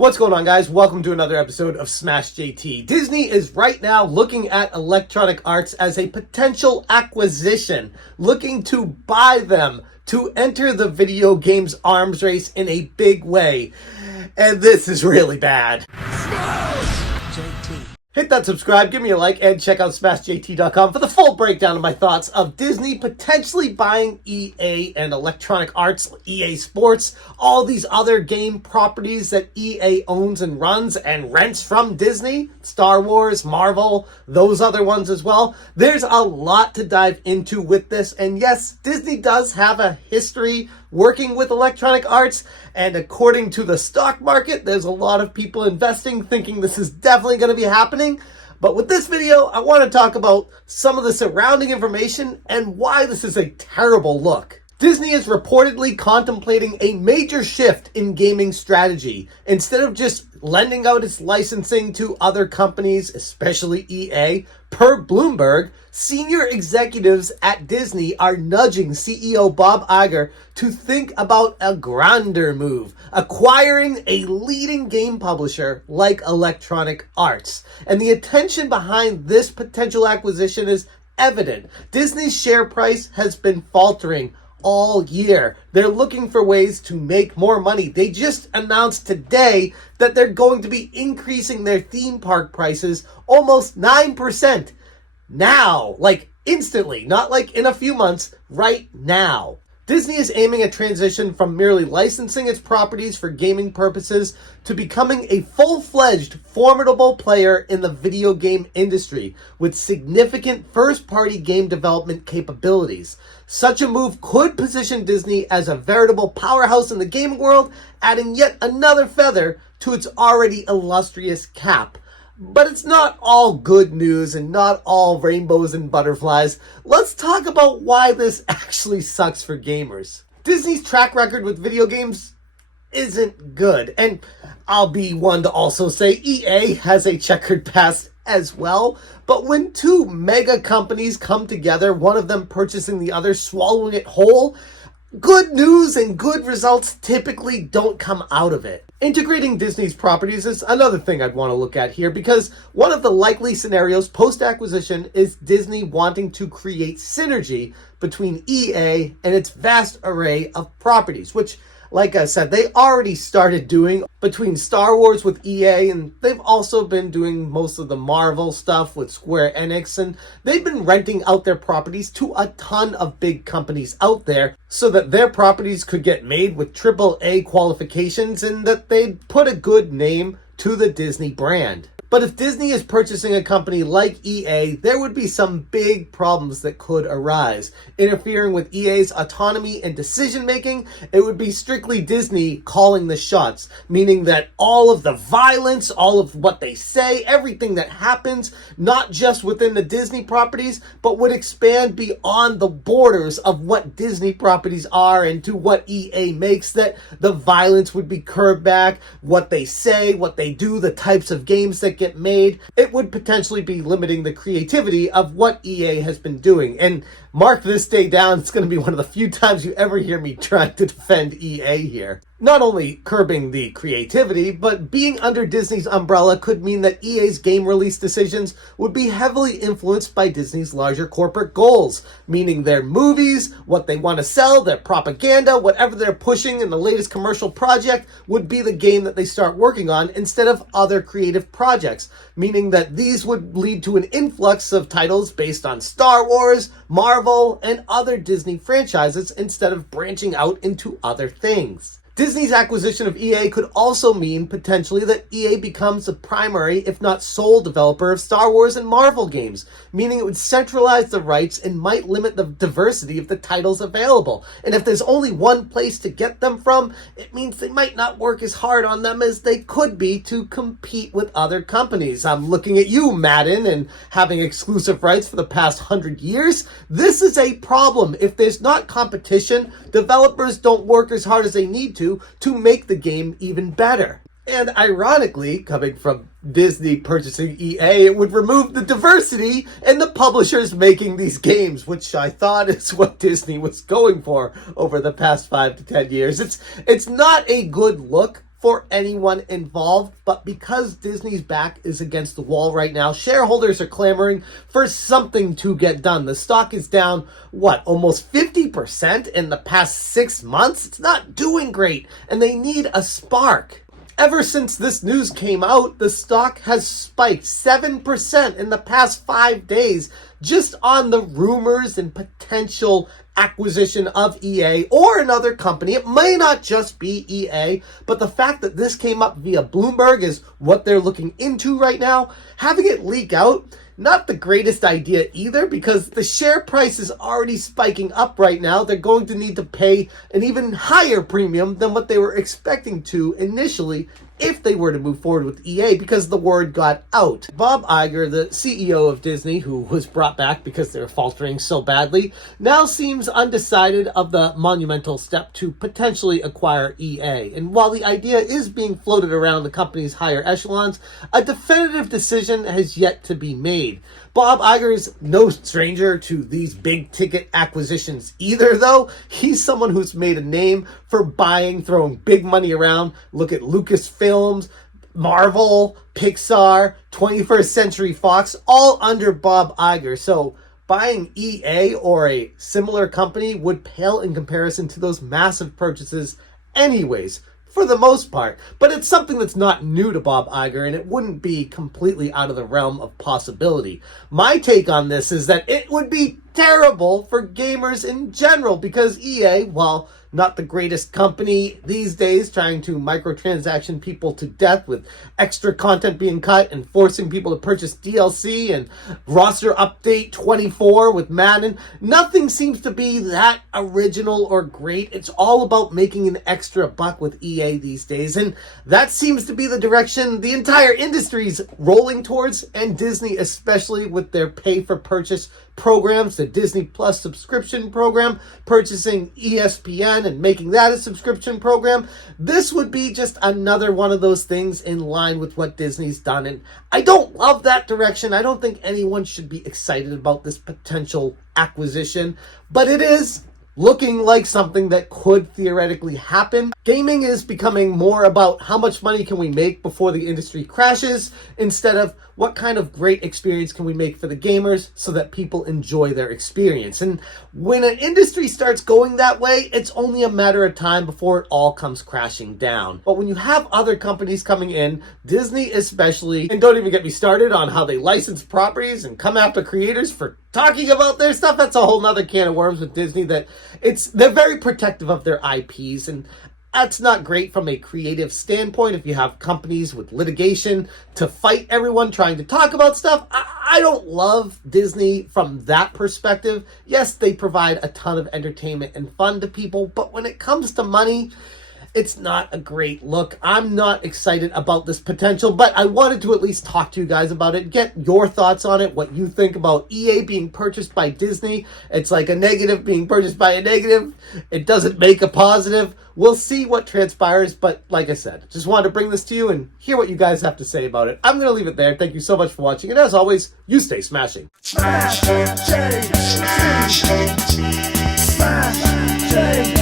What's going on, guys? Welcome to another episode of Smash JT. Disney is right now looking at Electronic Arts as a potential acquisition, looking to buy them to enter the video games arms race in a big way. And this is really bad. Smash JT. Hit that subscribe, give me a like, and check out SmashJT.com for the full breakdown of my thoughts of Disney potentially buying EA and Electronic Arts, EA Sports, all these other game properties that EA owns and runs and rents from Disney, Star Wars, Marvel, those other ones as well. There's a lot to dive into with this, and yes, Disney does have a history working with Electronic Arts, and according to the stock market, there's a lot of people investing thinking this is definitely going to be happening. But with this video, I want to talk about some of the surrounding information and why this is a terrible look. Disney is reportedly contemplating a major shift in gaming strategy. Instead of just lending out its licensing to other companies, especially EA, per Bloomberg, senior executives at Disney are nudging CEO Bob Iger to think about a grander move, acquiring a leading game publisher like Electronic Arts. And the attention behind this potential acquisition is evident. Disney's share price has been faltering all year. They're looking for ways to make more money. They just announced today that they're going to be increasing their theme park prices almost 9% now, like instantly, not like in a few months, right now. Disney is aiming at transition from merely licensing its properties for gaming purposes to becoming a full-fledged, formidable player in the video game industry with significant first-party game development capabilities. Such a move could position Disney as a veritable powerhouse in the gaming world, adding yet another feather to its already illustrious cap. But it's not all good news and not all rainbows and butterflies. Let's talk about why this actually sucks for gamers. Disney's track record with video games isn't good. And I'll be one to also say EA has a checkered past as well. But when two mega companies come together, one of them purchasing the other, swallowing it whole, good news and good results typically don't come out of it. Integrating Disney's properties is another thing I'd want to look at here, because one of the likely scenarios post-acquisition is Disney wanting to create synergy between EA and its vast array of properties, which, like I said, they already started doing between Star Wars with EA, and they've also been doing most of the Marvel stuff with Square Enix, and they've been renting out their properties to a ton of big companies out there so that their properties could get made with AAA qualifications and that they'd put a good name to the Disney brand. But if Disney is purchasing a company like EA, there would be some big problems that could arise. Interfering with EA's autonomy and decision-making, it would be strictly Disney calling the shots, meaning that all of the violence, all of what they say, everything that happens, not just within the Disney properties, but would expand beyond the borders of what Disney properties are and to what EA makes, that the violence would be curbed back, what they say, what they do, the types of games that get made. It would potentially be limiting the creativity of what EA has been doing. And mark this day down, it's going to be one of the few times you ever hear me trying to defend EA here. Not only curbing the creativity, but being under Disney's umbrella could mean that EA's game release decisions would be heavily influenced by Disney's larger corporate goals, meaning their movies, what they want to sell, their propaganda, whatever they're pushing in the latest commercial project would be the game that they start working on instead of other creative projects, meaning that these would lead to an influx of titles based on Star Wars, Marvel, and other Disney franchises instead of branching out into other things. Disney's acquisition of EA could also mean potentially that EA becomes the primary, if not sole, developer of Star Wars and Marvel games, meaning it would centralize the rights and might limit the diversity of the titles available. And if there's only one place to get them from, it means they might not work as hard on them as they could be to compete with other companies. I'm looking at you, Madden, and having exclusive rights for the past 100 years. This is a problem. If there's not competition, developers don't work as hard as they need to make the game even better. And ironically, coming from Disney purchasing EA, it would remove the diversity in the publishers making these games, which I thought is what Disney was going for over the past 5 to 10 years. It's not a good look for anyone involved, but because Disney's back is against the wall right now, shareholders are clamoring for something to get done. The stock is down, almost 50% in the past 6 months? It's not doing great, and they need a spark. Ever since this news came out, the stock has spiked 7% in the past 5 days just on the rumors and potential acquisition of EA or another company. It may not just be EA, but the fact that this came up via Bloomberg is what they're looking into right now. Having it leak out, not the greatest idea either, because the share price is already spiking up right now. They're going to need to pay an even higher premium than what they were expecting to initially if they were to move forward with EA, because the word got out. Bob Iger, the CEO of Disney, who was brought back because they were faltering so badly, now seems undecided of the monumental step to potentially acquire EA. And while the idea is being floated around the company's higher echelons, a definitive decision has yet to be made. Bob Iger is no stranger to these big ticket acquisitions either, though. He's someone who's made a name for throwing big money around. Look at Lucasfilms, Marvel, Pixar, 21st Century Fox, all under Bob Iger. So buying EA or a similar company would pale in comparison to those massive purchases anyways, for the most part. But it's something that's not new to Bob Iger, and it wouldn't be completely out of the realm of possibility. My take on this is that it would be terrible for gamers in general, because EA, while not the greatest company these days, trying to microtransaction people to death with extra content being cut and forcing people to purchase DLC and roster update 24 with Madden, nothing seems to be that original or great. It's all about making an extra buck with EA these days, and that seems to be the direction the entire industry's rolling towards, and Disney especially, with their pay-for-purchase programs, the Disney Plus subscription program, purchasing ESPN and making that a subscription program. This would be just another one of those things in line with what Disney's done, and I don't love that direction. I don't think anyone should be excited about this potential acquisition, but it is looking like something that could theoretically happen. Gaming is becoming more about how much money can we make before the industry crashes, instead of what kind of great experience can we make for the gamers so that people enjoy their experience. And when an industry starts going that way, it's only a matter of time before it all comes crashing down. But when you have other companies coming in, Disney especially, and don't even get me started on how they license properties and come after creators for talking about their stuff, that's a whole nother can of worms with Disney. They're very protective of their IPs, and that's not great from a creative standpoint. If you have companies with litigation to fight everyone trying to talk about stuff, I don't love Disney from that perspective. Yes, they provide a ton of entertainment and fun to people, but when it comes to money, it's not a great look. I'm not excited about this potential, but I wanted to at least talk to you guys about it, get your thoughts on it, what you think about EA being purchased by Disney. It's like a negative being purchased by a negative. It doesn't make a positive. We'll see what transpires, but like I said, just wanted to bring this to you and hear what you guys have to say about it. I'm going to leave it there. Thank you so much for watching, and as always, you stay smashing. Smash, change, smash, change.